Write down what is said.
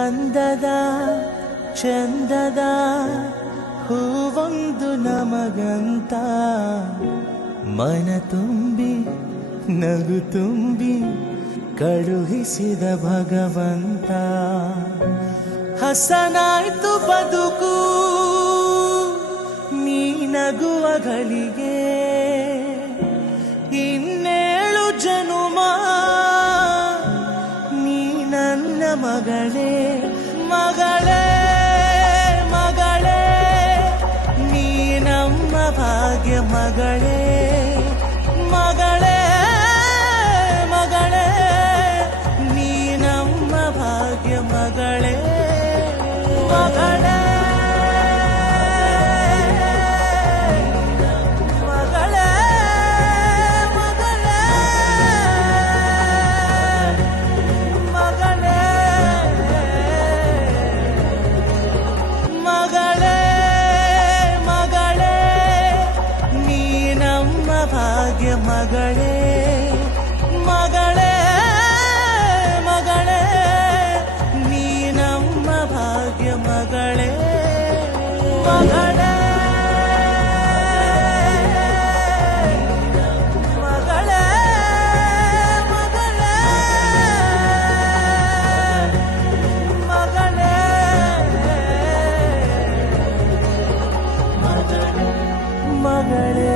ಅಂದದ ಚಂದದ ಹೂವೊಂದು ನಮಗಂತ ಮನ ತುಂಬಿ ನಗು ತುಂಬಿ ಕಳುಹಿಸಿದ ಭಗವಂತ. ಹಸನಾಯ್ತು ಬದುಕು ನೀ ನಗುವ ಗಳಿಗೆ, ಇನ್ನೇಳು ಜನುಮ ನೀ ನನ್ನ ಮಗಳೇ ಮಗಳೇ ಮಗಳೇ, ನೀ ನಮ್ಮ ಭಾಗ್ಯ ಮಗಳೇ ಮಗಳೇ ಮಗಳೇ, ನೀ ನಮ್ಮ ಭಾಗ್ಯ ಮಗಳೇ ಮಗಳೇ ಮಗಳೇ ಮಗಳೇ ಮಗಳೇ, ನೀ ನಮ್ಮ ಭಾಗ್ಯ ಮಗಳೇ ಮಗಳೇ ಮಗಳೇ ಮಗಳೇ ಮಗಳೇ ಮಗಳೇ ಮಗಳೇ.